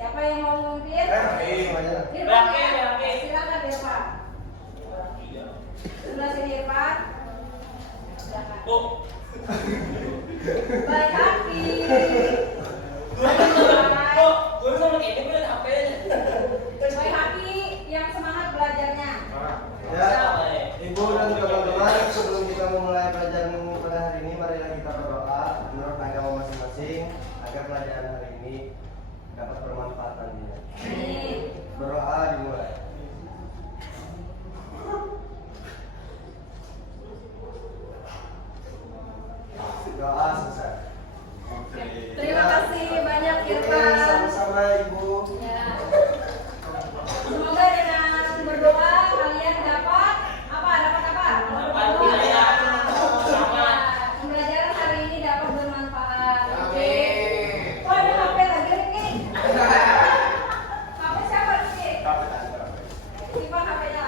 Siapa yang mau memimpin? Irfan. Silakan Irfan. Sebelah sini Irfan. Baik hati. Baik hati yang semangat belajarnya. Ya, Ibu dan teman-teman, sebelum kita memulai pelajaran pada hari ini, marilah kita berdoa menurut agama masing-masing agar pelajaran hari ini dapat bermanfaat nantinya. Berdoa dimulai. Doa selesai. Terima kasih banyak Oke, Irfan. sama-sama Ibu. Ya. Semoga dengan berdoa kalian dapat apa? Dapat apa? Pembelajaran hari ini dapat bermanfaat. Oke. Oh, ada HP lagi nih. HP siapa nih? Simpan HP-nya.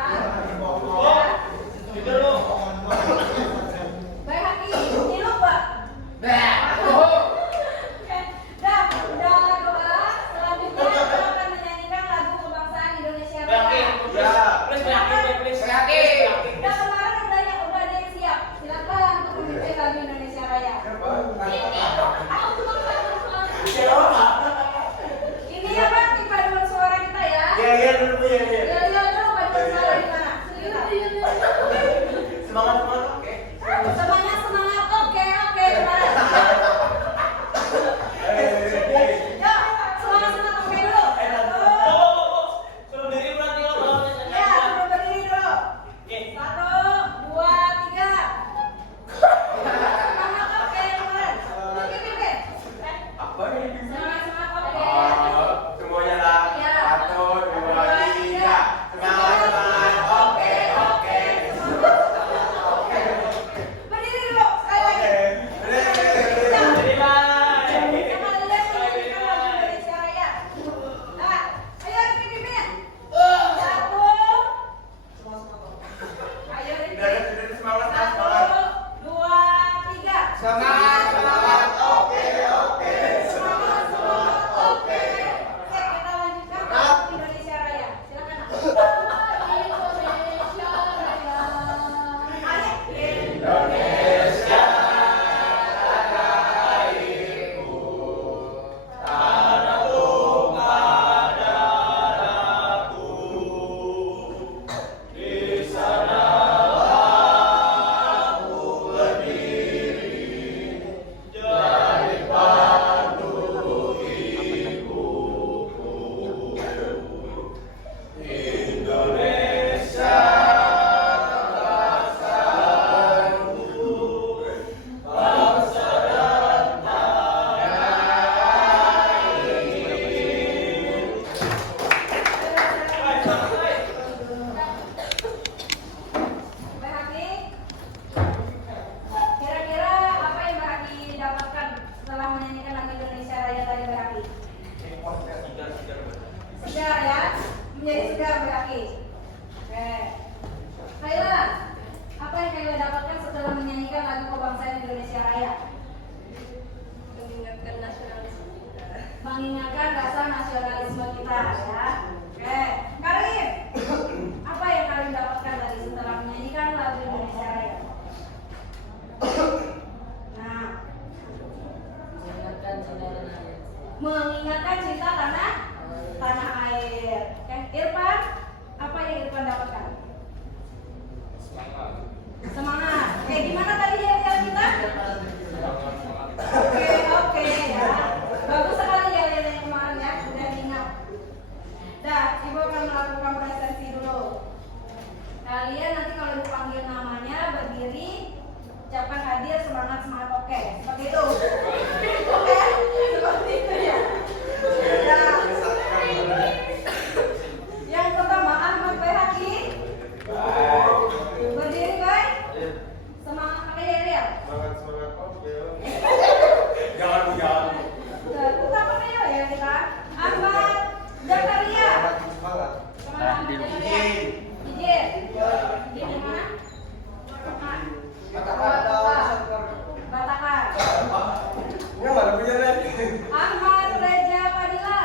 Baik hati, ini lupa. Udah doa. Selanjutnya kita akan menyanyikan lagu kebangsaan Indonesia Raya. Udah kemarin udah ada yang siap. Silakan untuk memimpin lagu Indonesia Raya. Ini ya Pak, tim paduan suara kita ya. Lihat dulu paduan suara di mana. Semangat, oke. Kemarin. Yuk, semangat, oke dulu. Ya, suruh berdiri dulu. 1, 2, 3. Semangat, oke kemarin. Pimpin. Semangat, oke. Semuanya lah. Ya. 1, 2, 3. Semangat, oke. Berdiri dulu, sekali lagi. Jangan lihat menyanyikan lagu Indonesia Raya. Nah, ayo pimpin. 1. Ayo pimpin. 1, 2, 3. Semangat, oke. Semangat, oke. Oke, kita lanjutkan lagu Indonesia Raya. Silakan. Indonesia Raya. Indonesia. Mbak Haki, kira-kira apa yang Mbak Haki dapatkan setelah menyanyikan lagu Indonesia Raya tadi Mbak Haki? Segar ya, menjadi segar Mbak Haki. Oke, Kaila, apa yang Kaila dapatkan setelah menyanyikan lagu kebangsaan Indonesia Raya? Mengingatkan nasionalisme kita. Mengingatkan rasa nasionalisme kita ya. Oke, Karim, apa yang Karim dapatkan tadi setelah menyanyikan lagu Indonesia Raya? Nah, mengingatkan cinta tanah air. Oke, Irfan, apa yang Irfan dapatkan? Semangat. Oke, gimana tadi yel-yel kita? Oke ya. Bagus sekali yel-yel yang kemarin ya, sudah diingat. Dah, Ibu akan melakukan presensi dulu. Kalian nanti kalau dipanggil namanya berdiri, ucapkan hadir, semangat, oke. Seperti itu. Oke, seperti itu ya. Nah, yang pertama Ahmad Bayhaqi. Berdiri baik. Semangat pakai yel-yel. Semangat, oke. Jangan. Pertama ya kita. Ahmad Zakaria. Semangat. Kemana Ahmad Zakaria? Izin. Di mana? Batakan. Ini mana punya nih? Ahmad Reja Padilla.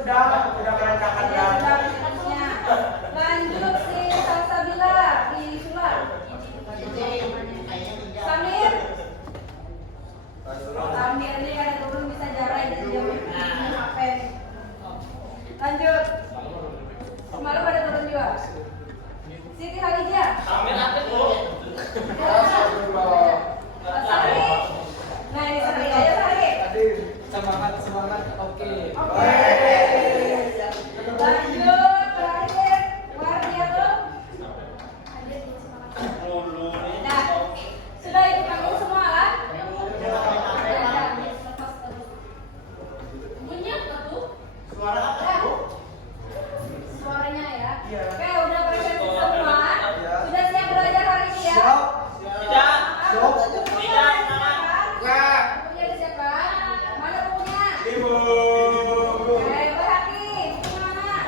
sudah merencanakan Dia sudah mencukupnya. Lanjut si Salsabila di Sula. Samir. Samir ini ada turun bisa jarak dan dia apa nih? Lanjut. Kemarin pada turun juga. Siti Halijah. Sambil nanti bu. Sari. Nah ini Sari aja Sari. Semangat, oke. Oke. Lanjut terakhir Wardiato. Nah, sudah ibu panggil semua lah. Bunyi apa tuh? Suara apa bu? Suaranya ya. Oke, udah presentasi semua. Sudah siap belajar hari ini ya? Siap. Tidak. Bukunya ada siapa? Ya. Bukunya ada siapa? Mana bukunya? Ibu. Berhati, buku mana?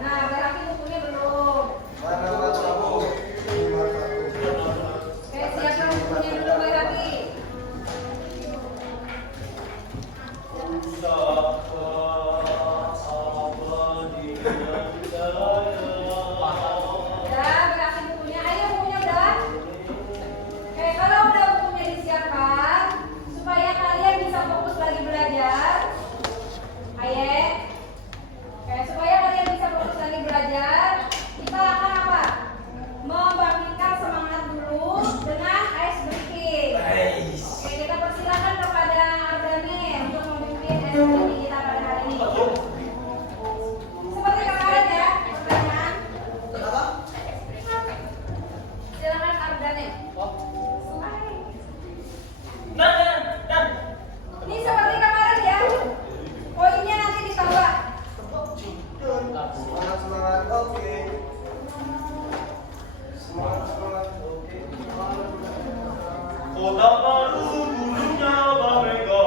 Nah, berhati bukunya belum. Mana mata bu? Ini mata bu. Oke, siapkan bukunya dulu berhati. Udah, berhati bukunya. Ayo bukunya udah. Oke, kalau udah bukunya disiapkan, supaya kalian bisa fokus lagi belajar. Ayo. Oke, supaya kalian bisa fokus lagi belajar, kita akan apa? Membangkitkan semangat dulu dengan ice breaking. Oke, kita persilakan kepada Ardani untuk memimpin ice breaking kita pada hari ini. Seperti kemarin ya, pertanyaan. Silakan Ardani. Dan. Ini seperti kemarin ya. Poinnya nanti ditambah. Semangat, oke. Semangat, oke. Kota baru dulunya Bamega.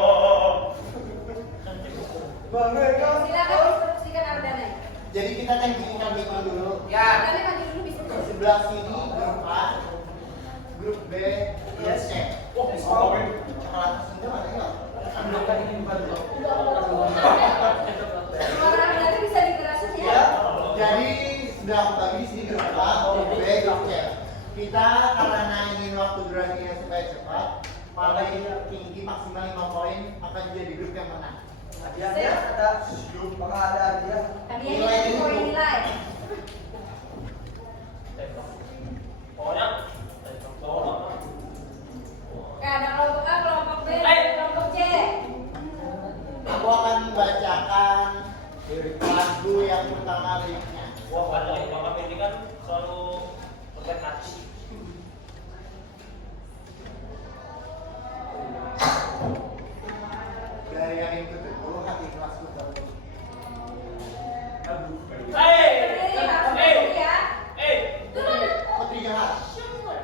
Bangga. Silakan instruksikan Ardani. Jadi kita kan bikinkan background dulu. Ardani maju dulu bisa. Sebelah sini grup A, grup B, grup C. Suara Ardani bisa dikerasin ya. Jadi sudah aku bagi di sini grup A, grup B, grup C. Kita karena ingin waktu durasinya supaya cepat, paling tinggi maksimal 5 poin akan jadi grup yang menang. Hadiahnya ada. Maka ada hadiah. Tadi ini poin nilai. Pokoknya. Oke, ada kelompok A, kelompok B, dan kelompok C. Aku akan membacakan lagu yang pertama liriknya. Wah, banyak banget ini kan selalu presentasi. Dari yang itu dulu hati kelasku tahu. Berdiri, harus berdiri ya. Putri Johar.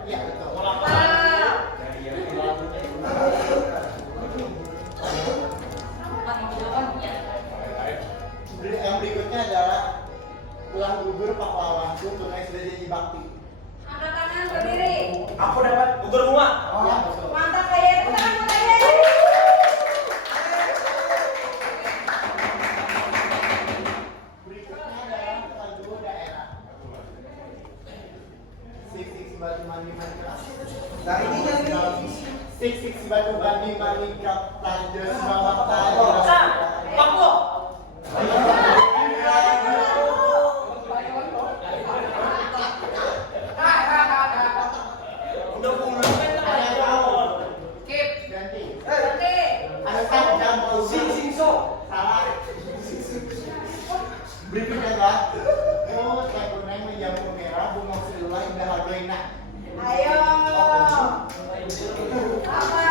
Iya betul. Wow. Yang berikutnya adalah ulah gugur pahlawanku tunai sudah janji bakti. Angkat tangan berdiri. Aku dapat Gugur bunga. Ya betul. Mantap kayak itu tangan mulai. Berikutnya adalah lagu daerah. Sik batu mandi mantap. Nah ini yang ini. Sik batu mandi mantap. Lanjut bawah Paku. Udah pulang kan ganti. Oke. Ada panjang Sing so. salah. Berikutnya adalah oh saya kuning menjambu merah bunga selula indah hargaina. Ayo. Apa?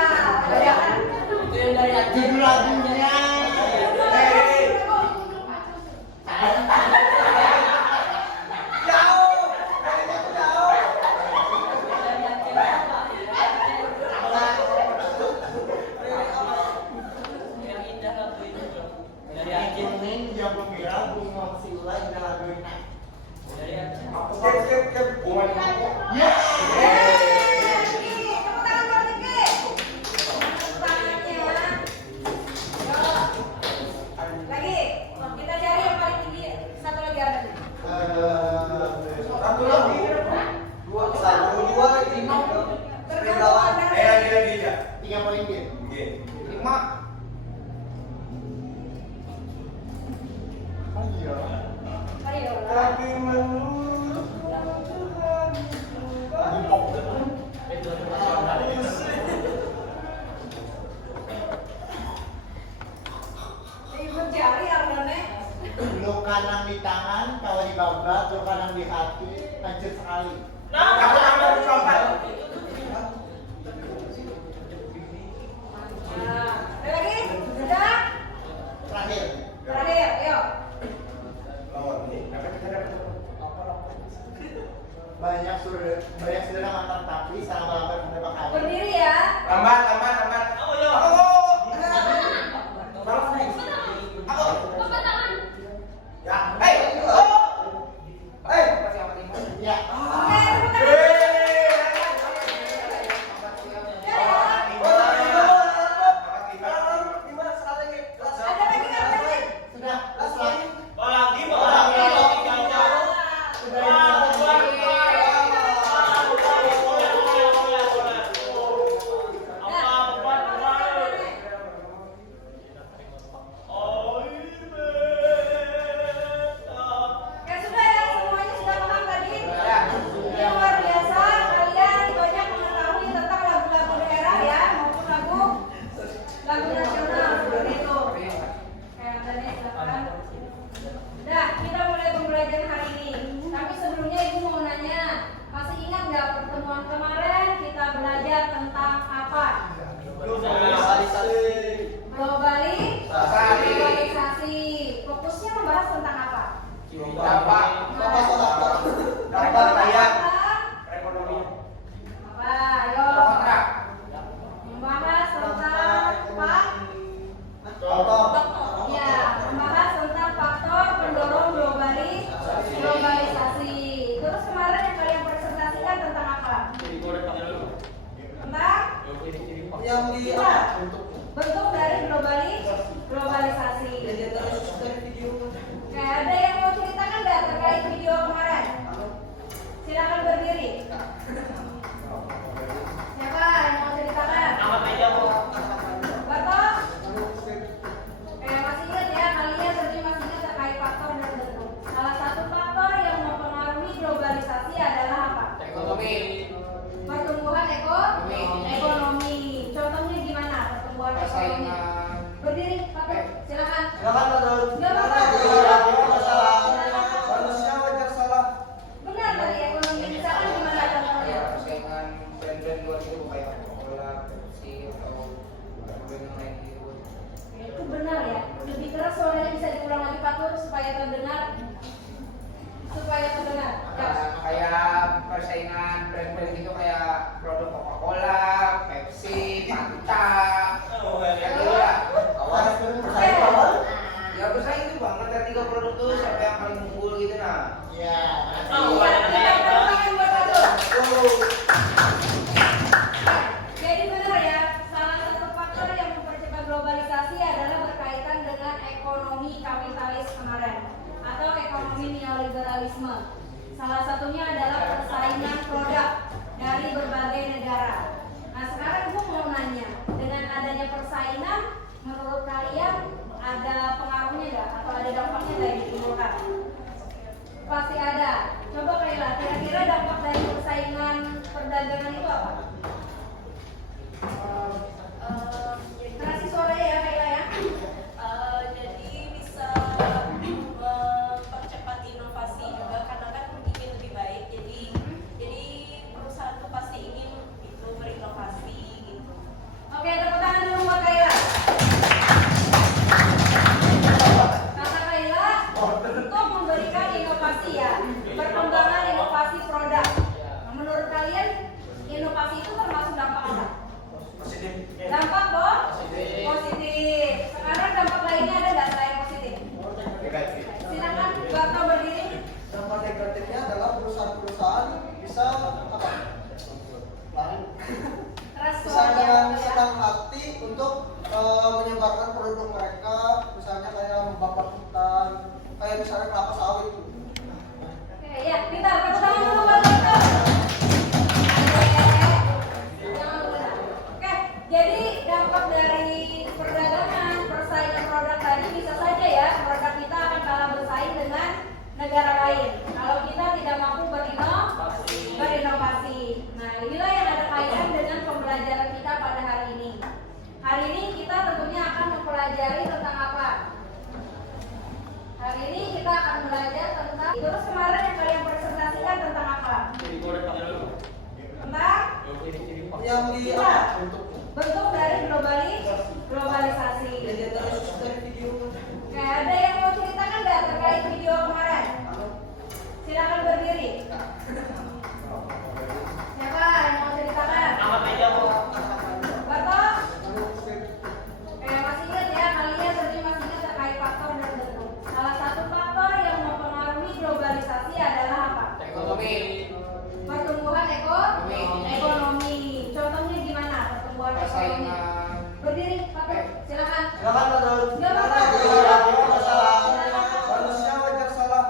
Ada apa? Judul lagunya. Kuning jambu merah bunga selula indah hargaina. Skip. Lagi Kita cari yang paling tinggi. Satu lagi ada. Satu lagi. Dua, satu, dua, lima. Bergantung Lagi ya. 3 poin dia. Oke. 5. Ayo. Ayo. Kaki menurut Tuhan. Ibu jari Arlene. Luka nang di tangan, kalau di babat, luka nang di hati, hancur sekali. Nah, ada lagi? Sudah? Terakhir. Terakhir, ayo. Banyak sudah mantan tapi sama lambat beberapa kali. Berdiri ya. Lambat. Oh, iya. Bapak tangan. Ya. Ya. Oke, tepuk tangan. Ya, ya. Ada lagi nggak? Ada lagi? Sudah. Lagi. Lagi. Ya sudah ya, semuanya sudah paham tadi? Ini luar biasa, kalian banyak mengetahui tentang lagu-lagu daerah ya, maupun lagu nasional seperti itu. Kayak tadi silakan. Dah, kita mulai pembelajaran hari ini. Tapi sebelumnya ibu mau nanya, masih ingat nggak pertemuan kemarin kita belajar tentang apa? Globalisasi. Fokusnya membahas tentang apa? Ekonomi. Apa? Ayo. Membahas tentang ya, membahas tentang faktor pendorong globalisasi. Terus kemarin yang kalian presentasikan tentang apa? Tentang Yang di kita bentuk dari globalisasi. Kayak ada yang mau ceritakan nggak terkait video kemarin? Silakan berdiri. Siapa yang mau ceritakan? Bapak? Masih ingat ya, kalian tadi masih ingat terkait faktor dan bentuk. Salah satu faktor yang mempengaruhi globalisasi adalah apa? Ekonomi. Pertumbuhan ekonomi. Contohnya gimana pertumbuhan ekonomi? Persaingan. Berdiri, Pak. Silakan. Silakan, Dodon. Nggak apa-apa. Manusia wajar salah. Benar tadi ekonomi. Misalkan gimana contohnya? Persaingan brand-brand luar itu kayak Coca-Cola, Pepsi atau brand yang lain gitu. Ya, itu benar ya. Lebih keras suaranya bisa diulang lagi Pak Tur supaya terdengar. Ya. Kayak persaingan brand-brand gitu kayak produk Coca-Cola, Pepsi, Fanta. Ya gitu ya. Ya bersaing itu bang, antara 3 produk tuh siapa yang paling unggul gitu nah. Ya. Iya, kita tangan buat Pak Tur. Jadi benar ya, salah satu faktor yang mempercepat globalisasi adalah berkaitan dengan ekonomi kapitalis kemarin atau ekonomi neoliberalisme. Salah satunya adalah persaingan produk dari berbagai negara. Nah sekarang gue mau nanya, dengan adanya persaingan, menurut kalian ada pengaruhnya nggak atau ada dampaknya nggak yang ditimbulkan? Pasti ada. Coba Kayla, kira-kira dampak dari persaingan perdagangan itu apa? Kasih suaranya ya Kayla ya. Jadi bisa mempercepat inovasi juga karena kan ingin lebih baik. Jadi perusahaan tuh pasti ingin itu berinovasi gitu. Oke, tepuk tangan dulu buat Kayla. kayak misalnya kelapa sawit. Oke, ya, Pintar, tepuk tangan dulu buat Pintar. Jangan lupa. Oke, jadi dampak dari perdagangan, persaingan produk tadi bisa saja ya, produk kita akan kalah bersaing dengan negara lain. Kalau kita tidak mampu berinovasi. Nah, inilah yang ada kaitan dengan pembelajaran kita pada hari ini. Hari ini kita tentunya akan mempelajari tentang apa? Hari ini kita akan belajar tentang, terus kemarin yang kalian presentasikan tentang apa? Tentang Yang di kita, untuk bentuk dari globalisasi. dari video. Oke, ada yang mau ceritakan nggak terkait video kemarin? Silakan berdiri. Siapa yang mau ceritakan? Amat aja bu. Bapak? Oke, masih ingat ya, kalian tadi masih ingat terkait faktor dan bentuk. Salah satu faktor yang mempengaruhi globalisasi adalah apa? Ekonomi. Pertumbuhan ekonomi. Contohnya gimana pertumbuhan ekonomi? Persaingan. Berdiri, Pak. Silakan. Silakan Badrul. Nggak apa-apa. Tidak salah. Silakan. Manusia wajar salah.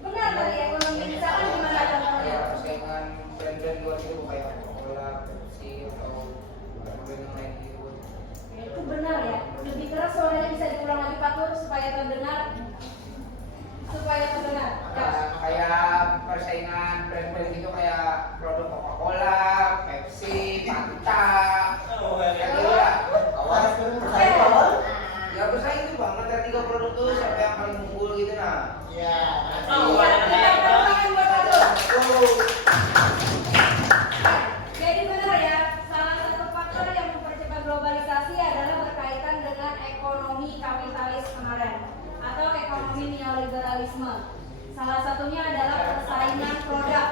Benar tadi ekonomi. Misalkan gimana contohnya? Persaingan brand-brand luar itu kayak Coca-Cola, Pepsi atau brand yang lain gitu. Ya, itu benar ya. Lebih keras suaranya bisa diulang lagi Pak Tur supaya terdengar. Ya. Kayak persaingan brand-brand gitu kayak produk Coca-Cola, Pepsi, Fanta. Kayak gitu ya. Awas bersaing lawan. Ya bersaing itu bang, antara 3 produk tuh siapa yang paling unggul gitu nah. Ya. Iya, kita tangan buat Pak Tur. Jadi benar ya, salah satu faktor yang mempercepat globalisasi adalah berkaitan dengan ekonomi kapitalis kemarin atau ekonomi neoliberalisme. Salah satunya adalah persaingan produk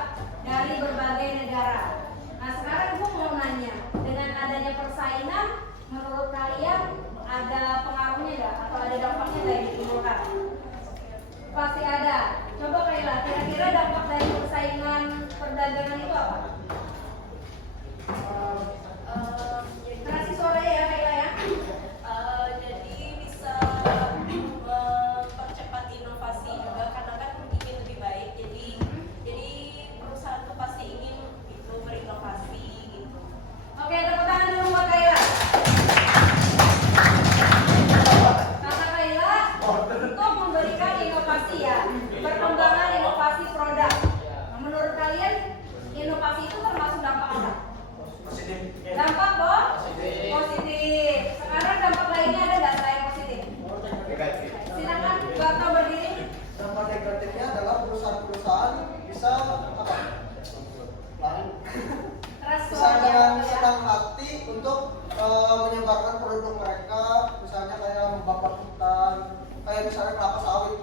dari berbagai negara. Nah sekarang gue mau nanya, dengan adanya persaingan, menurut kalian ada pengaruhnya nggak atau ada dampaknya nggak yang ditimbulkan? Pasti ada. Coba Kayla, kira-kira dampak dari persaingan perdagangan itu apa? Kasih suaranya ya Kayla ya. Jadi bisa mempercepat inovasi juga karena kan ingin lebih baik. Jadi perusahaan tuh pasti ingin itu berinovasi gitu. Oke, tepuk tangan dulu buat Kayla. Kata Kayla, untuk memberikan inovasi ya, perkembangan inovasi produk. Nah, menurut kalian inovasi itu termasuk dampak apa? Dampak positif. Sekarang dampak lainnya ada nggak selain positif? Negatif. Silakan Bapak berdiri. Dampak negatifnya adalah perusahaan-perusahaan bisa apa? Lain. Keras Bisa suaranya dengan ya. senang hati untuk menyebarkan produk mereka, misalnya kayak membakar hutan, kayak misalnya kelapa sawit.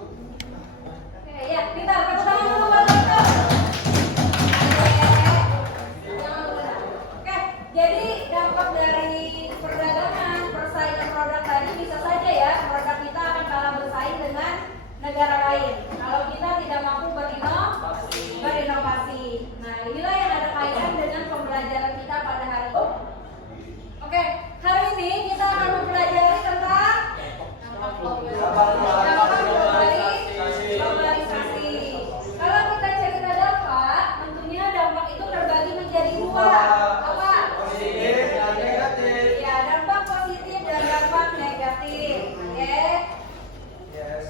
Oke, ya, Pintar, tepuk tangan dulu buat Pintar. Jangan lupa. Oke, jadi dampak dari perdagangan, persaingan produk tadi bisa saja ya, produk kita akan kalah bersaing dengan negara lain. Kalau kita tidak mampu berinovasi. Nah, inilah yang ada kaitan dengan pembelajaran kita pada hari ini. Oke, hari ini kita akan mempelajari tentang globalisasi. Kalau kita cerita dampak, tentunya dampak itu terbagi menjadi 2. Apa? Positif dan negatif. Ya, dampak positif dan dampak negatif. Oke. Yes.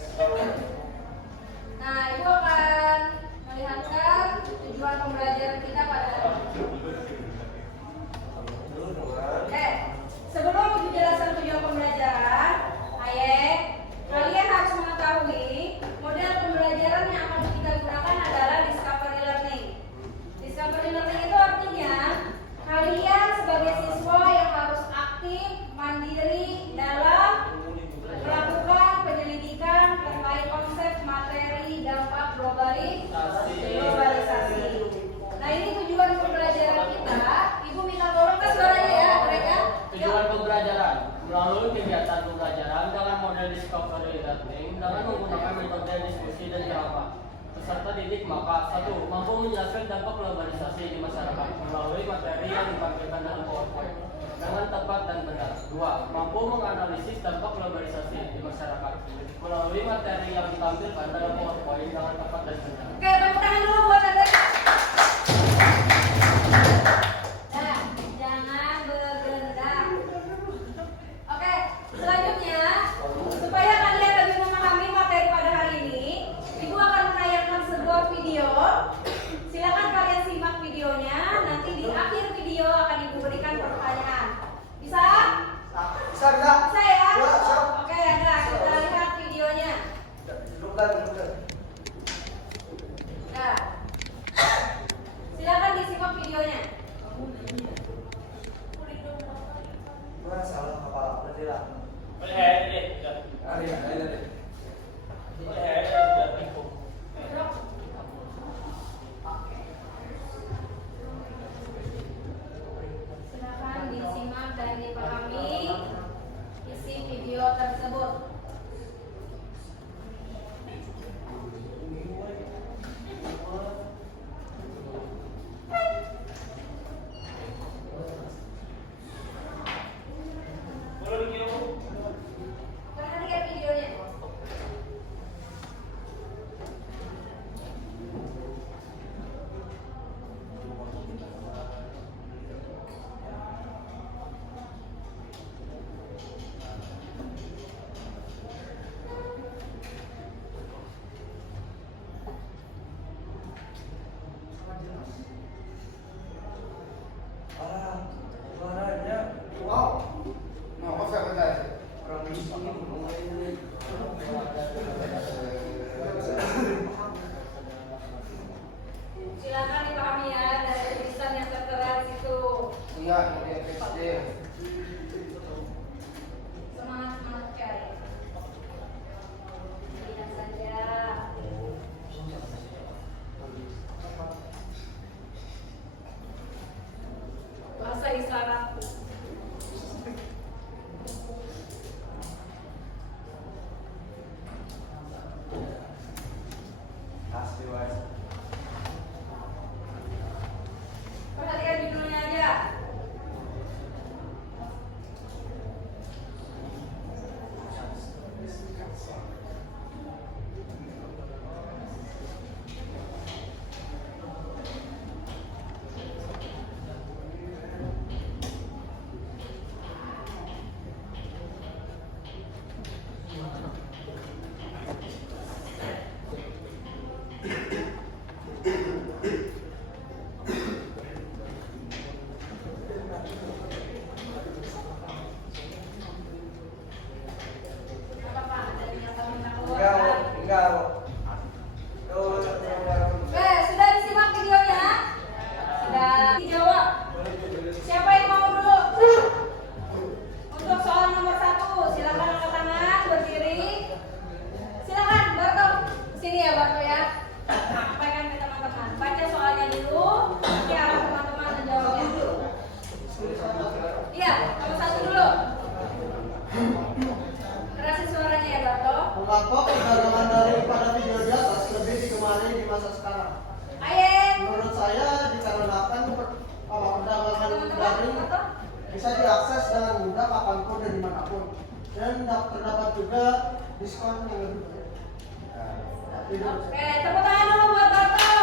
Nah, Ibu akan melihatkan tujuan pembelajaran kita pada hari ini. Oke, sebelum menjelaskan tujuan pembelajaran, kalian harus mengetahui model pembelajaran yang akan kita gunakan adalah discovery learning. Discovery learning itu artinya kalian sebagai siswa yang harus aktif, mandiri dalam melakukan penyelidikan terkait konsep materi dampak globalisasi. Nah ini tujuan pembelajaran kita. Ibu minta tolong kan suaranya ya mereka. Tujuan pembelajaran melalui kegiatan pembelajaran dengan model discovery learning dengan menggunakan metode diskusi dan jawaban. Peserta didik maka 1. Mampu menjelaskan dampak globalisasi di masyarakat melalui materi yang ditampilkan dalam PowerPoint. dengan tepat dan benar. 2. Mampu menganalisis dampak globalisasi di masyarakat melalui materi yang ditampilkan dalam PowerPoint dengan tepat dan benar. Oke, tepuk tangan dulu buat Anda. Nah, jangan bergerak. Oke, selanjutnya supaya kalian lebih memahami materi pada hari ini, Ibu akan menayangkan sebuah video. Silakan kalian simak videonya. Nanti di akhir video akan Ibu berikan pertanyaan. Bisa? Bisa, bisa. Bisa ya? Ya, siap. Oke, ada. Kita lihat videonya. Dudukkan. Nah, silakan disimak videonya. Gimana salah kepala? Berarti lah. Silakan disimak dan dipahami isi video tersebut. Perhatikan videonya. Suaranya. Wow. Mau kok saya percaya? Orang miskin. Silakan dipahami ya dari tulisan yang tertera di situ. Iya, ini PSD. Semangat semangat sekali. Lihat saja. Bahasa isyarat. Asli wes. Perhatikan judulnya aja. Apa Pak? Ada dinyatakan Enggak, Bu. Enggak, Bu. Tuh, Oke, sudah disimak videonya? Sudah dijawab. Siapa yang mau dulu? Untuk soal nomor 1, silakan angkat tangan, berdiri. Silakan, Barto. Sini ya, Barto ya. Sampaikan ke teman-teman. Baca soalnya dulu, nanti arah teman-teman menjawabnya. Iya, nomor 1 dulu. Kerasin suaranya ya, Barto. Mengapa perdagangan daring pada video di atas lebih digemari di masa sekarang? Ayen. Menurut saya dikarenakan perdagangan Teman-teman, daring Barto. bisa diakses dengan mudah kapanpun dan dimanapun, dan terdapat juga diskon yang lebih baik. Oke, tepuk tangan dulu buat Barto.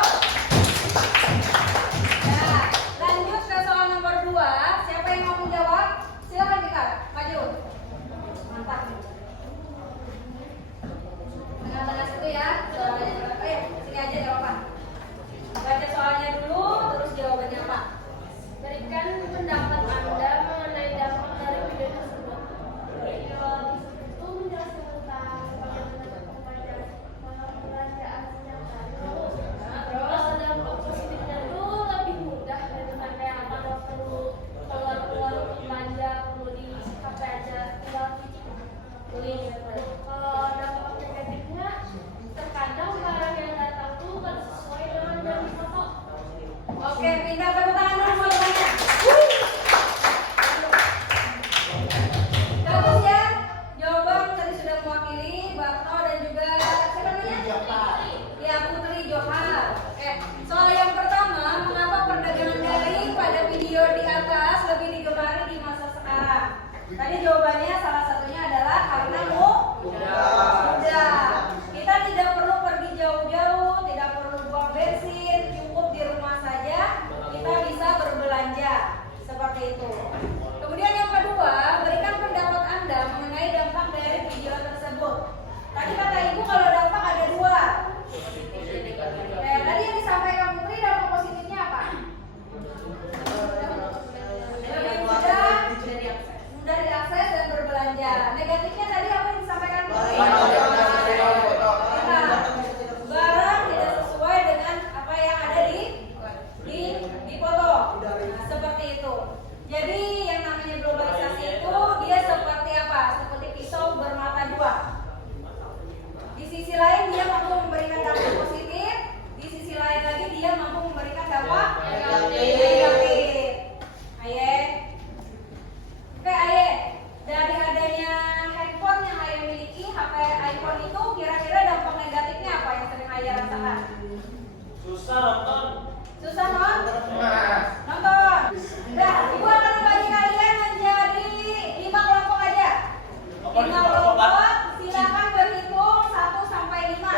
Nah, lanjut ke soal nomor 2. Siapa yang mau menjawab? Silakan kita maju. Mantap. Tengah-tengah situ ya. Soalnya, sini aja gak apa-apa. Baca soalnya dulu, terus jawabannya apa? Berikan pendapat Anda mengenai dampak dari video tersebut. Video itu menjelaskan tentang bagaimana pembelajaran sejarah sisi lain dia mampu memberikan dampak positif, di sisi lain lagi dia mampu memberikan dampak negatif. Aye. Oke, Aye. Dari adanya handphone yang Aye miliki, HP iPhone itu kira-kira dampak negatifnya apa yang sering Aye rasakan? Susah nonton. Susah nonton. Nah, Ibu akan membagi kalian menjadi 5 kelompok aja. 5 kelompok, silakan berhitung 1 sampai 5.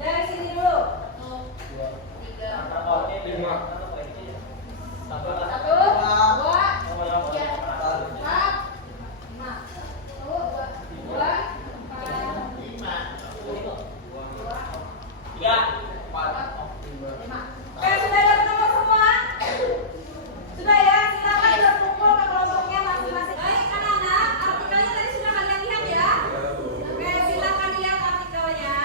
Dari sini dulu. 1, 2, 3, 4, 5. 1, 2, 4, 3, 5. Oke, sudah dapat nomor semua? Sudah ya, silakan berkumpul ke kelompoknya masing-masing. Baik, anak-anak, artikelnya tadi sudah kalian lihat ya. Oke, silakan lihat artikelnya.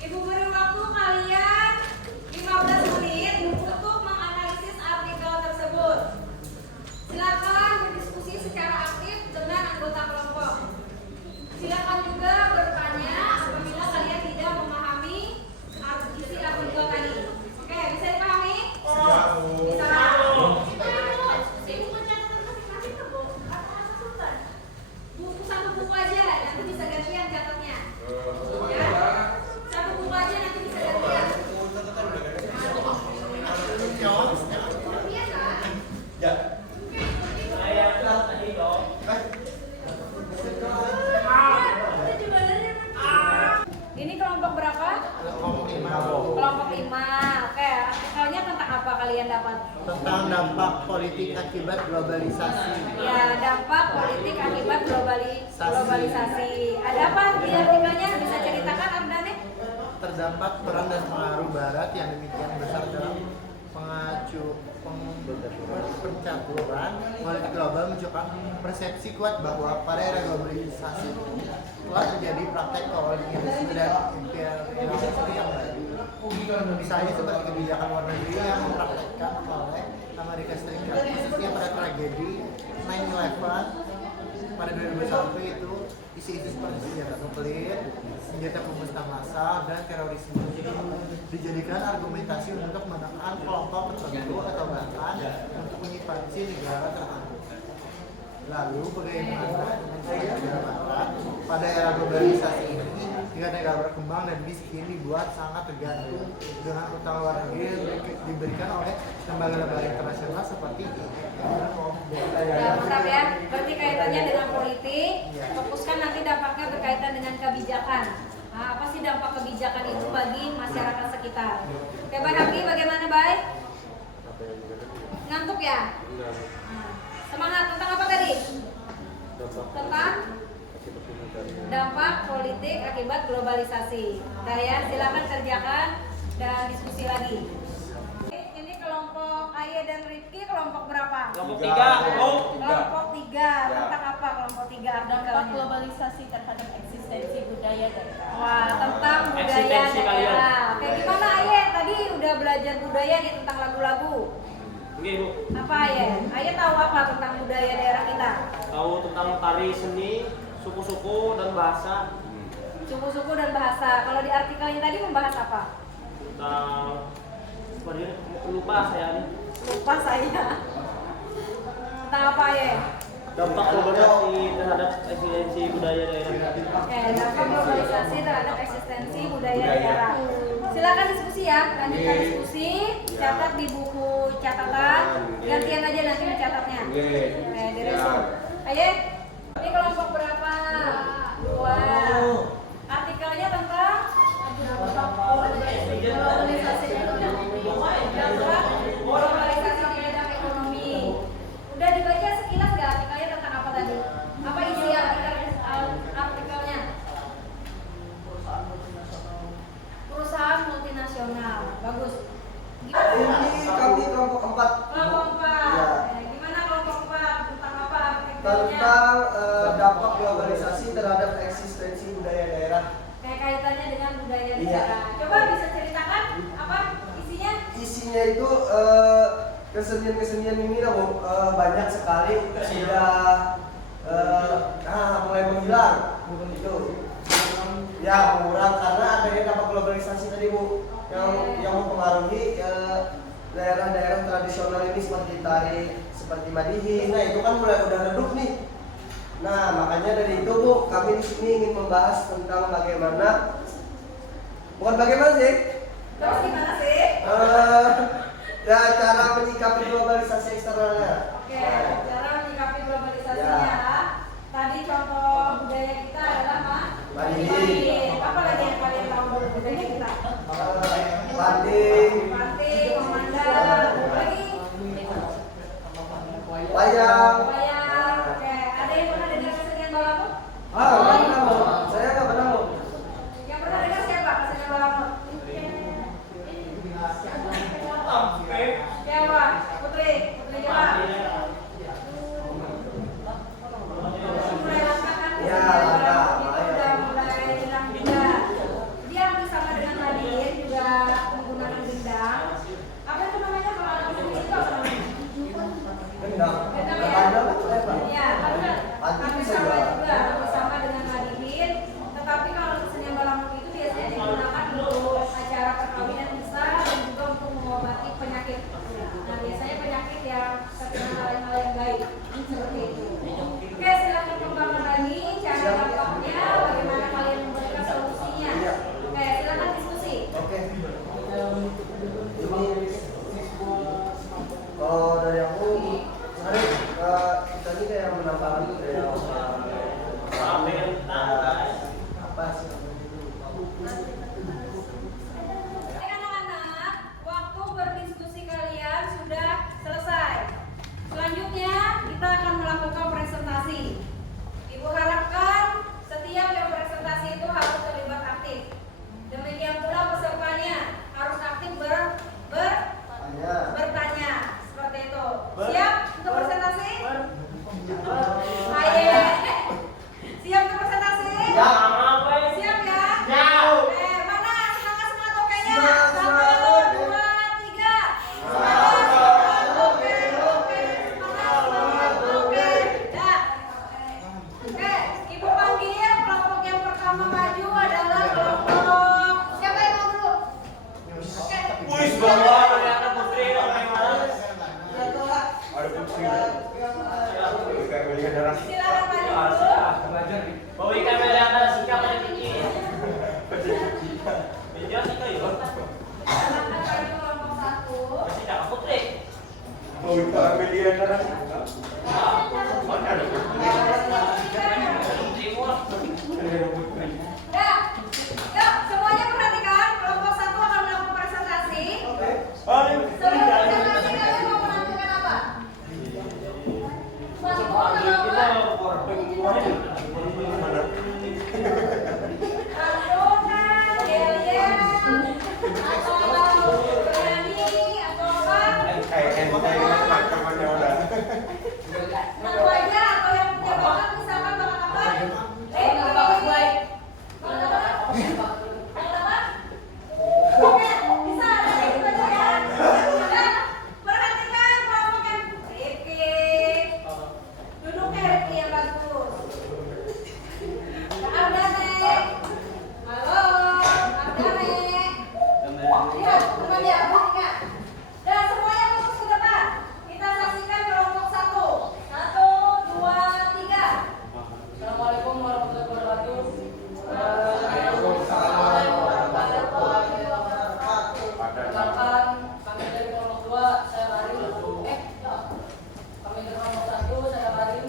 Ibu beri waktu kalian 15 menit untuk menganalisis artikel tersebut. Silakan berdiskusi secara aktif dengan anggota kelompok. Silakan juga bertanya apabila kalian tidak memahami isi artikel tadi. Oke, bisa dipahami? Bisa. Buku satu buku aja, nanti bisa gantian catatnya. Ya, satu buku aja nanti bisa gantian. Iya kan? Ya. saya tadi dong. Ini kelompok berapa? Kelompok 5. Oke, artikelnya tentang apa kalian dapat? Tentang dampak politik akibat globalisasi. Ya, dampak politik akibat globalisasi. Ada apa di artikelnya? Bisa ceritakan Abdane? Terdapat peran dan pengaruh Barat yang demikian besar dalam pencaturan politik global menunjukkan persepsi kuat bahwa pada era globalisasi telah terjadi praktek kolonialisme dan imperialisme yang baru. Misalnya seperti kebijakan luar negeri yang dipraktekkan oleh Amerika Serikat, khususnya pada tragedi 9/11 pada 2001 itu isi-isi seperti senjata nuklir, senjata pemusnah massal, dan terorisme dijadikan argumentasi untuk menekan kelompok tertentu atau bahkan untuk menyimpansi negara tertentu. Lalu bagaimana dengan negara barat pada era globalisasi ini jika negara berkembang dan miskin dibuat sangat tergantung dengan utang luar negeri yang diberikan oleh lembaga-lembaga internasional seperti Mantap ya, berarti kaitannya dengan politik. Fokuskan nanti dampaknya berkaitan dengan kebijakan. Nah, apa sih dampak kebijakan itu bagi masyarakat sekitar? Oke, Baik Haki, bagaimana Baik? Ngantuk ya? Nah, semangat, tentang apa tadi? Tentang dampak politik akibat globalisasi. Nah ya, silakan kerjakan dan diskusi lagi. Ini kelompok Aye dan Rifki kelompok berapa? Kelompok 3. Oh. Kelompok 3. Tentang apa kelompok 3 Dampak artikelnya? globalisasi terhadap eksistensi budaya daerah. Wah, tentang budaya Eksistensi kalian. daerah. Oke, gimana Aye? Tadi udah belajar budaya nih tentang lagu-lagu. Oke, Bu. Apa Aye? Aye tahu apa tentang budaya daerah kita? Tahu tentang tari, seni, suku-suku dan bahasa. Suku-suku dan bahasa. Kalau di artikelnya tadi membahas apa? Tentang lupa saya nih. Lupa saya. Tentang apa ya? Dampak globalisasi terhadap eksistensi budaya daerah. Oke, dampak globalisasi terhadap eksistensi budaya daerah. Silakan diskusi ya, lanjutkan diskusi. Catat di buku catatan. Gantian aja nanti mencatatnya. Oke, di resume. Ayo, ini kelompok berapa? 2. Artikelnya tentang globalisasi di bidang ekonomi. Udah dibaca sekilas nggak artikelnya tentang apa tadi? Apa isi artikelnya? Perusahaan multinasional. Bagus. Ini kami kelompok 4. Kelompok 4. Ya. Gimana kelompok 4? Tentang apa artikelnya? Tentang dampak globalisasi terhadap eksistensi budaya daerah. Kayak kaitannya dengan budaya Iya. daerah. Coba bisa ceritakan apa isinya? Isinya itu kesenian-kesenian ini banyak sekali sudah mulai menghilang itu. Ya kurang karena adanya dampak globalisasi tadi Bu yang mempengaruhi daerah-daerah tradisional ini seperti tari, seperti Madihin. Nah itu kan mulai udah redup nih. Nah makanya dari itu Bu kami di sini ingin membahas tentang bagaimana, bukan bagaimana sih? Terus gimana sih? Ya cara menyikapi globalisasi eksternalnya. Oke, cara menyikapi globalisasinya. Ya. Tadi contoh budaya kita adalah Madihin. Apa lagi yang kalian tahu dari budaya kita? Banting, Banting, memandang, lagi wayang. wayang. Oke, ada yang pernah dengar kesenian Balamut? Nggak pernah Bu. Saya nggak pernah Bu. Yang pernah dengar siapa kesenian Balamut? Siapa? Putri Jawa. Mulai langka kan? Ya, Kesenian langka. Balamut itu udah mulai hilang juga. Dia hampir sama dengan Madihin juga menggunakan gendang. Apa itu namanya kalau anak kesenian itu apa namanya? Gendang. Gendang Nggak ya? ada Bu. Apa? Iya, benar. Banting Hampir bisa sama juga. juga, hampir sama dengan Madihin. Tetapi kalau kesenian Balamut itu biasanya digunakan untuk acara perkawinan nisa dan juga untuk mengobati penyakit. Nah, biasanya penyakit yang terkena hal-hal yang baik seperti itu. Oke, silakan kembangkan lagi cara dampaknya, bagaimana kalian memberikan solusinya. Iya. Oke, silakan diskusi. Oke. Ini kalau dari aku, sebenarnya kita ini kayak menampakkan kayak apa sih? Baik, anak-anak, waktu berdiskusi kalian sudah selesai. Selanjutnya kita akan melakukan presentasi. Ibu harapkan setiap yang presentasi itu harus terlibat aktif. Demikian pula pesertanya harus aktif bertanya. Seperti itu. Siap untuk presentasi? Ayo. Siap untuk presentasi? Ya. Siap ya? Ya. Mana semangat oke-nya? Semangat, 1, 2, 3. Semangat, oke. Semangat, oke. Ya. Oke, Ibu panggil kelompok yang pertama maju adalah kelompok siapa yang mau dulu? Oke. Wih, bawa ternyata Putri orang mana? Silakan maju dulu. Bawa ikan melata sikap dari kiki. Media sih kayu. Silakan maju kelompok 1. Masih tak Putri. Mana ada Putri? Putri mah. Ya. Yuk, semuanya perhatikan. Kelompok 1 akan melakukan presentasi. Sebelum presentasi kalian mau menampilkan apa? Masih mau Adonan, yel-yel, atau berani, atau apa? Satu aja atau yang punya bakat misalkan bakat apa? Bakat baik. Bakat apa? Bakat apa? Oke, bisa ada yang gitu aja ya. Dan perhatikan kelompok yang Rifki. Duduknya Rifki yang bagus. Kak Ardane. Halo, Ardane. Lihat, teman dia, perhatikan. Dan semuanya fokus ke depan. Kita saksikan kelompok 1. 1, 2, 3. Assalamualaikum warahmatullahi wabarakatuh. Perkenalkan, kami dari kelompok 2, saya Karim. Kami dari kelompok 1, saya Karim.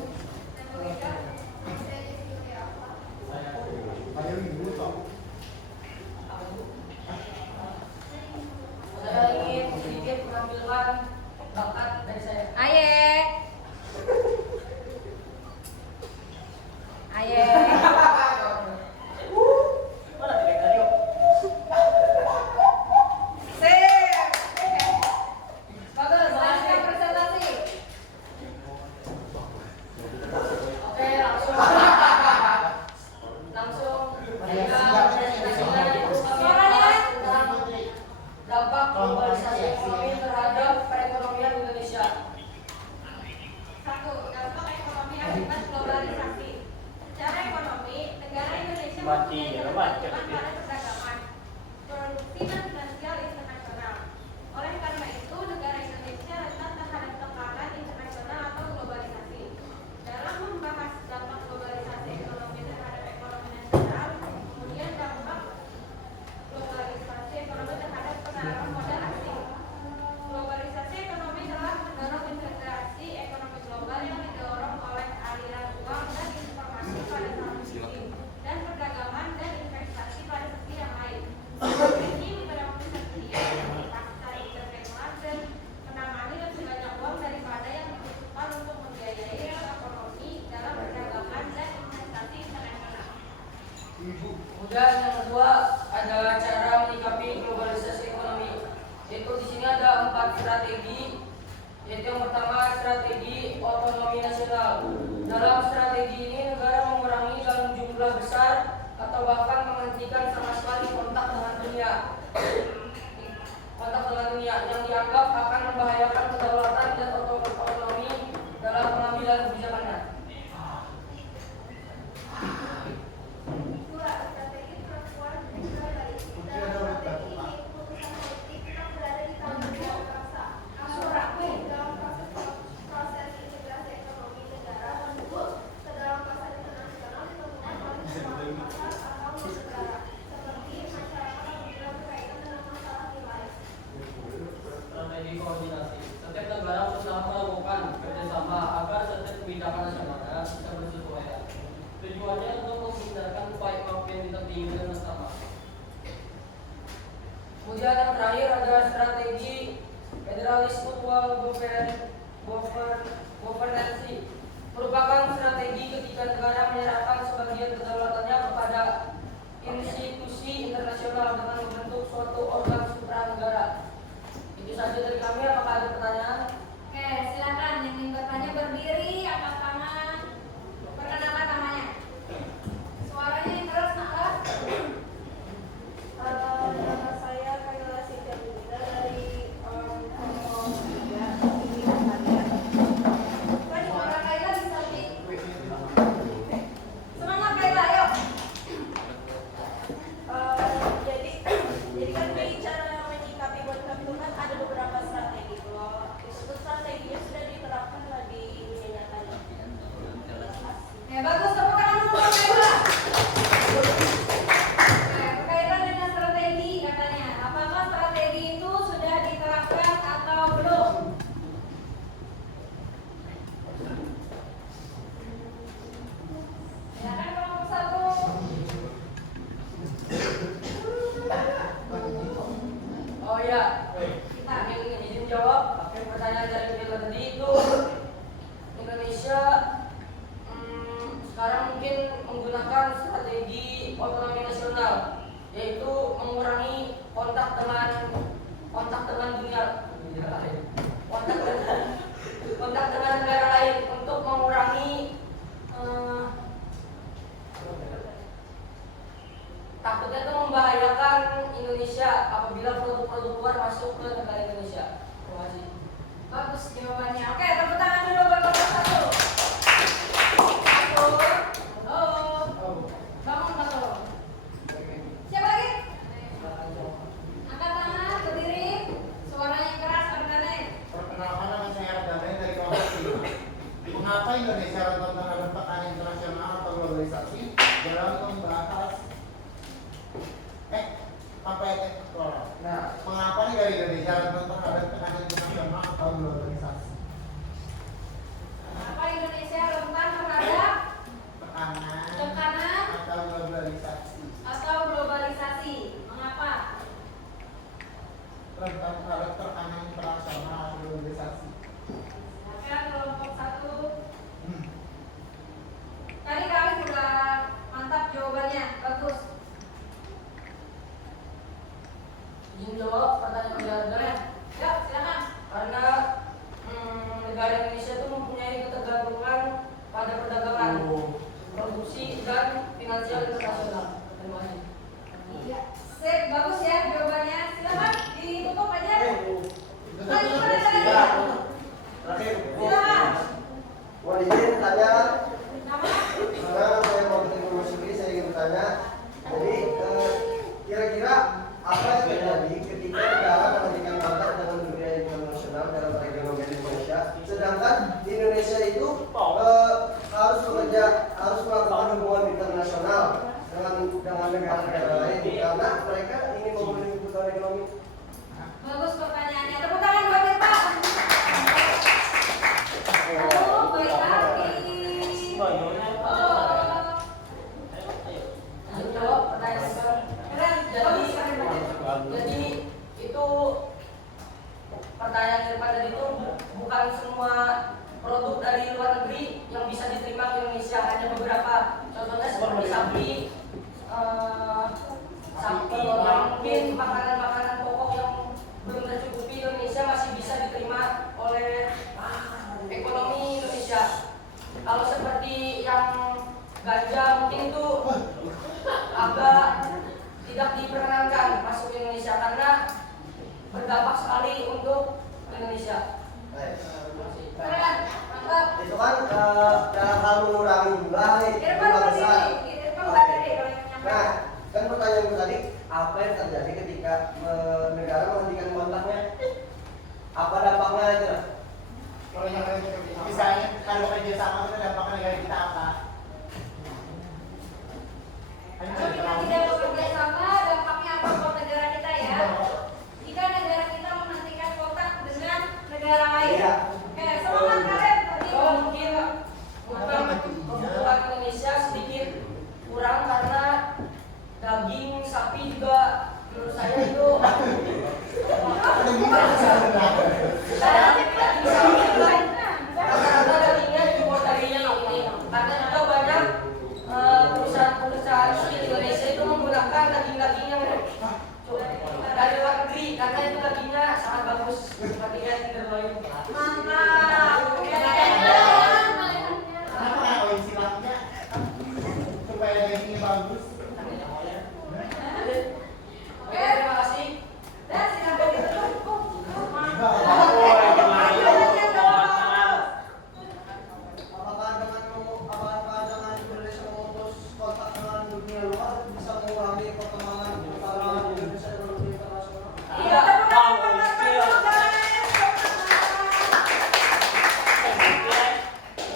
Yaitu di sini ada 4 strategi. Yaitu yang pertama strategi otonomi nasional. Dalam strategi ini negara mengurangi dalam jumlah besar atau bahkan menghentikan sama sekali kontak dengan dunia. Kontak dengan dunia yang dianggap akan membahayakan kedaulatan dan otonomi dalam pengambilan kebijakannya. Dua, strategi perempuan pluralistik dalam strategi ini keputusan politik yang berada di tangan pihak kuasa. Dalam proses integrasi ekonomi negara menuju ke dalam pasar internasional ditemukan oleh semua pasar atau negara seperti masyarakat apabila berkaitan dengan masalah nilai. Strategi koordinasi. Setiap negara berusaha melakukan kerjasama agar setiap kebijakan nasionalnya bisa bersesuaian. Tujuannya untuk menghindarkan upaya yang diinginkan bersama. Kemudian yang terakhir ada strategi federalis mutual governancy, merupakan strategi ketika negara menyerahkan sebagian kedaulatannya kepada institusi internasional dengan membentuk suatu organ sutra negara. Itu saja dari kami. Apakah ada pertanyaan? Oke, silakan yang ingin bertanya berdiri, angkat tangan. Perkenalkan namanya. Suaranya yang keras, nak. Nama saya Kaila Siti Bunda dari Kelompok 3 ini Kalian. Kan suara Kaila bisa di. Semangat Kaila, ayo. Jadi kan dari cara menyikapi buat kami itu kan ada beberapa strategi. Kalau itu strateginya sudah diterapkan lagi dunia nyatanya. Ya bagus, tepuk tangan dulu buat Kaila. Berkaitan dengan strategi katanya. Apakah strategi itu sudah diterapkan atau belum? Silakan kelompok 1. Oh iya, kita izin jawab. Pertanyaan dari kita tadi itu Indonesia sekarang mungkin menggunakan strategi otonomi nasional, yaitu mengurangi kontak dengan dunia, kontak dengan negara lain untuk mengurangi takutnya itu membahayakan Indonesia apabila produk-produk luar masuk ke negara Indonesia. Terima kasih. Bagus jawabannya. Oke, tepuk tangan dulu buat kelompok 1. Halo. Bangun, Batul. Siapa lagi? Angkat tangan, berdiri. Suaranya keras, Ardane. Perkenalkan, nama saya Ardane dari Kelompok 5. Mengapa Indonesia rentan terhadap tekanan internasional atau globalisasi dalam membahas mengapa negara Indonesia rentan terhadap tekanan internasional atau globalisasi? Apa Indonesia rentan terhadap Tekanan atau globalisasi? atau globalisasi? Mengapa? Rentan terhadap tekanan internasional atau globalisasi. Silakan kelompok 1. Tadi kami sudah mantap jawabannya, bagus. Izin jawab pertanyaan keluarga. Ya, silakan. Karena negara Indonesia itu mempunyai ketergantungan pada perdagangan, produksi dan finansial internasional. Terima kasih. Iya, sip, bagus ya jawabannya. Silakan ditutup aja. Lanjut Ya. Terakhir, Silakan. mau izin tanya? Nama? Sekarang saya mau berterima kasih, saya ingin bertanya. Jadi kira-kira apa yang terjadi ketika negara memberikan mandat dengan dunia internasional dalam perekonomian Indonesia, sedangkan di Indonesia itu harus melakukan hubungan internasional dengan negara-negara lain karena mereka ingin memenuhi kebutuhan ekonomi. Bagus pertanyaannya. Tepuk tangan buat Tirta. Halo, baik lagi. Halo. Izin jawab pertanyaan. Keren, bagus keren banget. tidak diperkenankan masuk ke Indonesia karena berdampak sekali untuk Indonesia. Baik. Keren, mantap. Itu kan dalam hal mengurangi jumlah nih, Irfan jumlah berdiri, besar. Irfan Oke. berdiri kalau yang nyampe. Nah, kan pertanyaanku tadi, apa yang terjadi ketika negara menghentikan kontraknya? Apa dampaknya itu? Nah? Kalau yang misalnya kalau kerja sama itu dampak negara kita apa? Kalau kita tidak bekerja sama, dampaknya apa buat negara kita ya? Jika negara kita menghentikan kontak dengan negara lain. Iya. Semangat kalian tadi. So, mungkin kebutuhan Indonesia sedikit kurang karena daging sapi juga menurut saya itu karena dagingnya diimpor dari ini karena juga banyak perusahaan-perusahaan di Indonesia itu menggunakan daging-daging yang dari luar negeri karena itu dagingnya sangat bagus seperti yang tenderloin. Mantap. Kenapa nggak kawin silangnya supaya dagingnya bagus? Oke, terima kasih. Dan silakan ditutup. Mantap. Apakah dengan Indonesia memutus kontak dengan dunia luar bisa mengurangi perkembangan pertahanan Indonesia dan dunia internasional? Iya, tepuk tangan buat teman-teman, guys.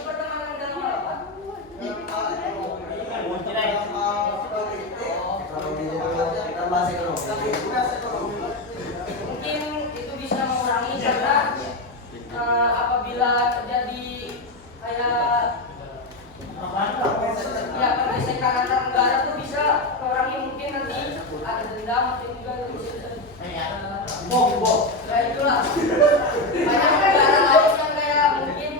Pertemanan dan apa? Kita bahas ekonomi. Mungkin itu bisa mengurangi karena apabila terjadi kayak ya pergesekan antar negara itu bisa mengurangi mungkin nanti ada dendam atau juga bisa ya itulah banyak negara lain yang kayak mungkin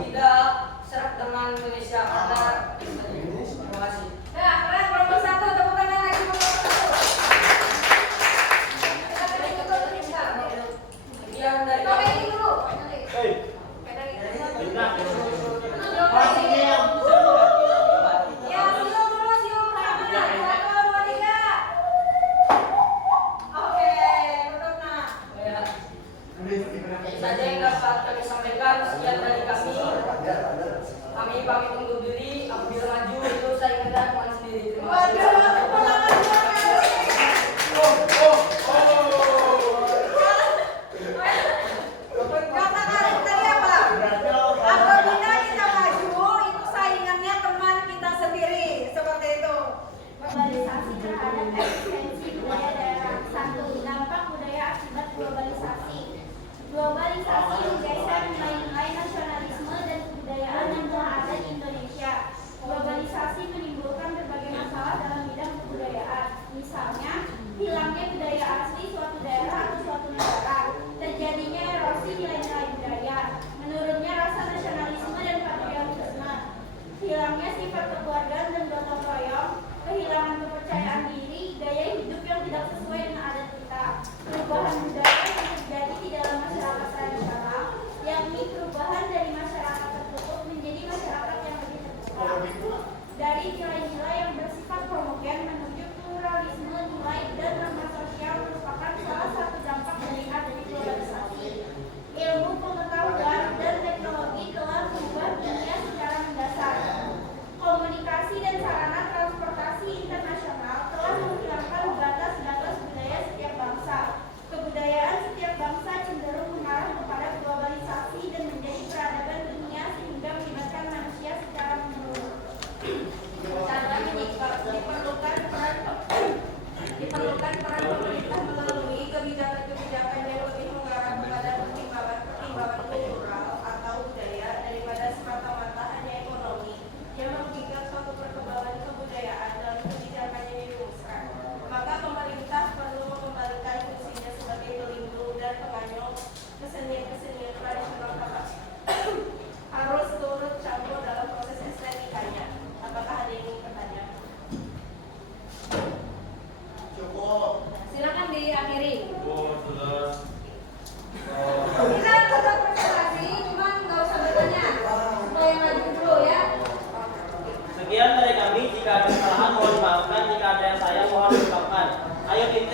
tidak serak dengan Indonesia karena terima kasih. Ya, kalian kelompok satu, tepuk tangan lagi buat kelompok satu. Kita beri kelompok tiga. Sekian dari Oke, kami. ini dulu. Hei. Oke, dari Pastinya yang Ya, siung dulu, siung tangan. 1, 2, 3. Oke, tutup nah. Ya, udah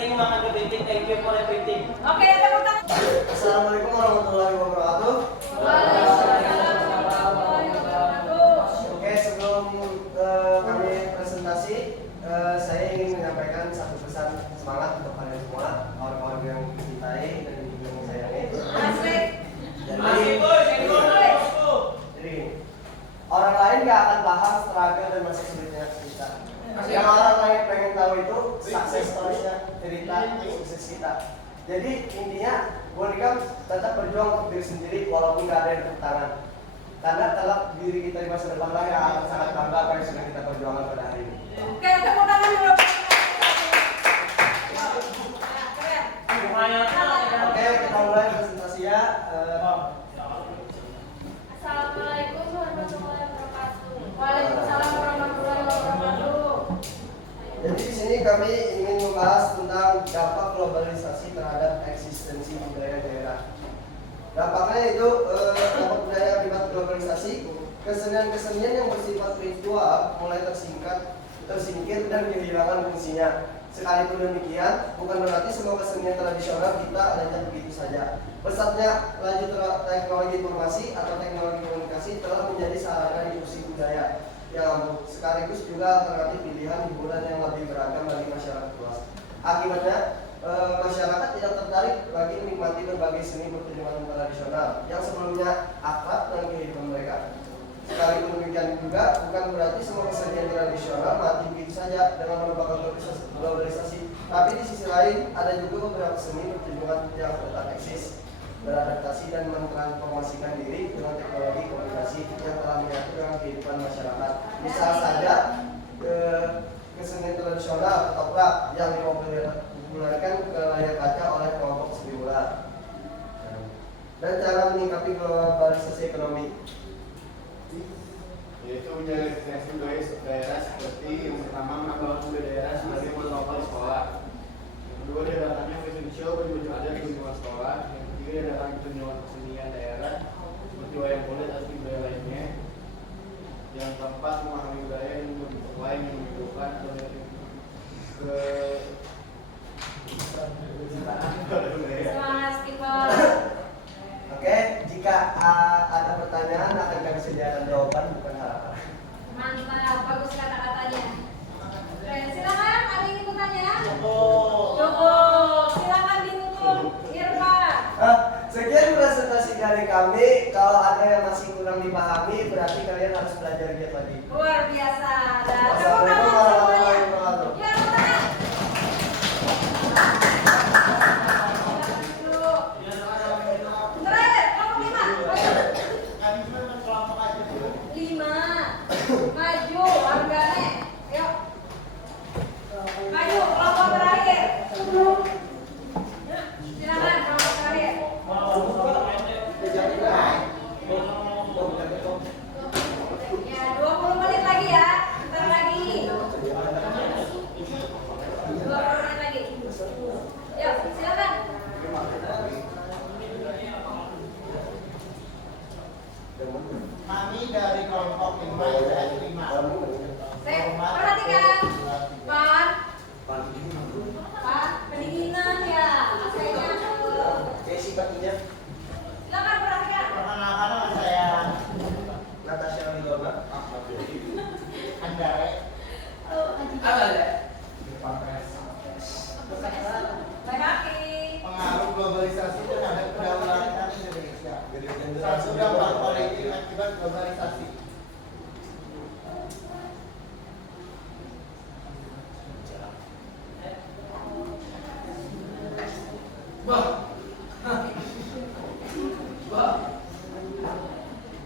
ingin makan kepiting. Thank you for everything. Oke, tepuk tangan. Assalamualaikum warahmatullahi wabarakatuh. Waalaikumsalam warahmatullahi wabarakatuh. Oke, sebelum kami presentasi, saya ingin menyampaikan satu pesan semangat untuk kalian semua, kawan-kawan yang mencintai dan juga yang sayangi. Asik. Masih bos, ini bosku. Jadi orang lain gak akan paham struggle dan masa sulitnya kita. Yang orang lain pengen tahu itu sukses story-nya, cerita sukses kita. Jadi intinya Bonikam tetap berjuang untuk diri sendiri walaupun gak ada yang tepuk tangan. Karena telak diri kita di masa depan lah yang akan sangat bangga apa yang sudah kita perjuangkan pada hari ini. Oke, tepuk tangan dulu. Keren. Lumayan. Oke, kita mulai presentasinya. Assalamualaikum warahmatullahi wabarakatuh. Waalaikumsalam warahmatullahi wabarakatuh. Jadi di sini kami ingin membahas tentang dampak globalisasi terhadap eksistensi budaya daerah. Dampaknya itu dampak budaya akibat globalisasi, kesenian-kesenian yang bersifat ritual mulai tersingkir dan kehilangan fungsinya. Sekalipun demikian, bukan berarti semua kesenian tradisional kita adanya begitu saja. Pesatnya laju teknologi informasi atau teknologi komunikasi telah menjadi sarana difusi budaya yang ampuh, sekaligus juga alternatif pilihan hiburan yang lebih beragam bagi masyarakat luas. Akibatnya, masyarakat tidak tertarik bagi menikmati berbagai seni pertunjukan tradisional yang sebelumnya akrab dengan kehidupan mereka. Sekalipun demikian juga, bukan berarti semua kesenian tradisional mati begitu saja dengan merupakan globalisasi. Tapi di sisi lain, ada juga beberapa seni pertunjukan yang tetap eksis, beradaptasi dan mentransformasikan diri dengan teknologi komunikasi yang telah menyatu dengan kehidupan masyarakat. Misal saja kesenian tradisional ketoprak yang dipopulerkan ke layar kaca oleh kelompok seni bola. Dan cara menyikapi globalisasi ekonomi, Yaitu menjaga eksistensi budaya daerah seperti yang pertama menambah budaya daerah sebagai monopoli sekolah. Yang kedua diadakannya fashion show baju-baju adat di lingkungan sekolah. Yang ketiga diadakan pertunjukan kesenian daerah seperti wayang kulit atau budaya lainnya. Yang keempat memahami budaya dan bentuk lain yang menunjukkan atau ke Semangat Skipper. Oke, jika ada pertanyaan akan kami sediakan jawaban, bukan harapan. Mantap, bagus kata-katanya. Oke, silakan ada yang ingin bertanya? Cukup. Silakan ditutup. Irfan. Sekian presentasi dari kami. Kalau ada yang masih kurang dipahami, berarti kalian harus belajar giat lagi. Luar biasa. Dan tepuk Wassalamualaikum tangan warahmatullahi semuanya. wabarakatuh. Ya, tepuk tangan. Terakhir, kelompok 5. 5. Maju, warganet. Yuk. Maju, kelompok terakhir. Silakan, kelompok terakhir. Ya, 20 menit lagi ya. Bentar lagi. 20 menit lagi. Yuk, silakan. kami dari kelompok 5 dan 5. Perhatikan. Pak, pendinginan ya. Saya Oke, sifatnya silakan perhatikan. Perkenalkan nama saya Natasha Widona. Andare. Baik kaki. Pengaruh globalisasi terhadap kedaulatan Indonesia. Satu dampak politik akibat globalisasi.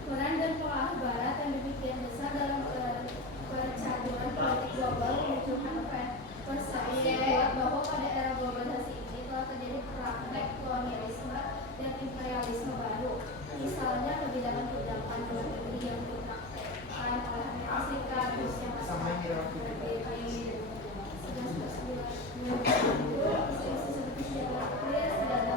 Peran dan pengaruh Barat yang demikian besar dalam percabulan politik global memunculkan persepsi kuat bahwa pada era globalisasi ini telah terjadi praktek kolonialisme dan imperialisme baru. Misalnya kebijakan-kebijakan luar negeri yang dipraktekkan oleh Amerika Serikat, Rusia, isu-isu seperti sejarah kuliah dan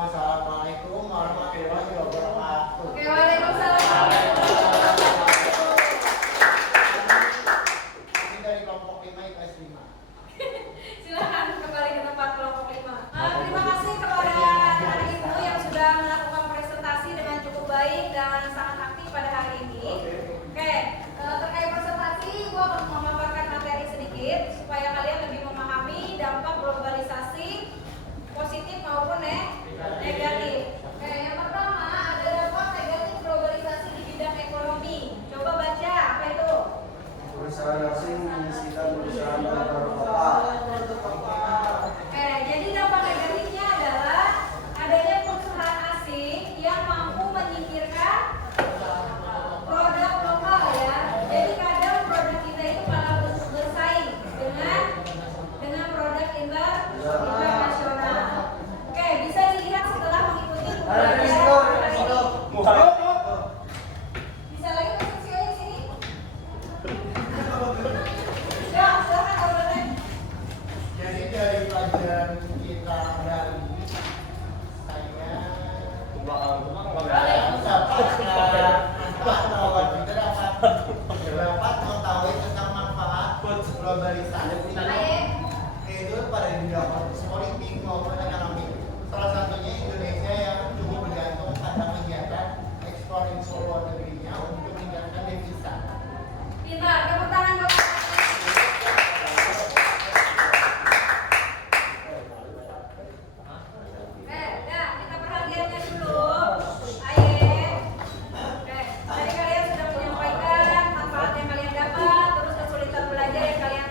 Assalamualaikum warahmatullahi wabarakatuh. Oke, waalaikumsalam. Ini dari kelompok 5 IPS 5. Silakan kembali ke tempat kelompok 5. Terima kasih kepada anak ibu yang sudah melakukan presentasi dengan cukup baik dan sangat aktif pada hari ini. Oke, terkait presentasi, gua akan memaparkan materi sedikit supaya kalian lebih memahami dampak globalisasi positif maupun negatif. Oke, yang pertama ada dampak negatif globalisasi di bidang ekonomi. Coba baca apa itu? Perusahaan asing menyisikan perusahaan lokal. Oke, jadi dampak negatifnya adalah adanya perusahaan asing yang mampu menyingkirkan produk lokal ya. Jadi kadang produk kita itu malah bersaing dengan produk internasional. Oke, bisa dilihat setelah mengikuti pembelajaran. Bisa lagi masuk di sini? Ya, silakan kalau boleh. Jadi dari pelajaran kita hari ini, saya dapat mengetahui tentang manfaat globalisasi itu pada bidang politik maupun ekonomi. Salah satunya Indonesia yang cukup bergantung pada kegiatan ekspor impor luar negerinya untuk meningkatkan devisa. Pintar, tepuk tangan dong. Ya, kita perhatiannya dulu. Aye. Oke, tadi kalian sudah menyampaikan manfaat yang kalian dapat, terus kesulitan belajar yang kalian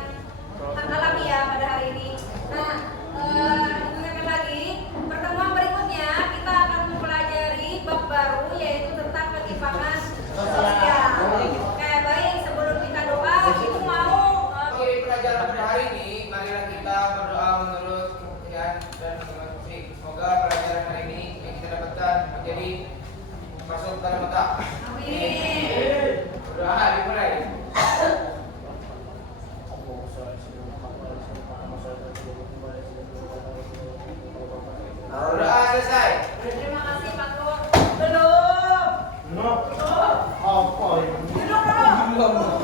alami ya pada hari ini. Nah, ingatkan lagi, pertemuan berikutnya kita akan mempelajari bab baru yaitu tentang ketimpangan sosial. Oke, baik, sebelum kita doa, itu mau Akhiri pelajaran pada hari ini, marilah kita berdoa menurut kemuliaan dan firman Tuhan. Semoga pelajaran hari ini yang kita dapatkan menjadi masuk dalam otak. amin. Berdoa dimulai. Berdoa selesai. Terima kasih Pak Nur. Belum. Oh, Duduk dulu.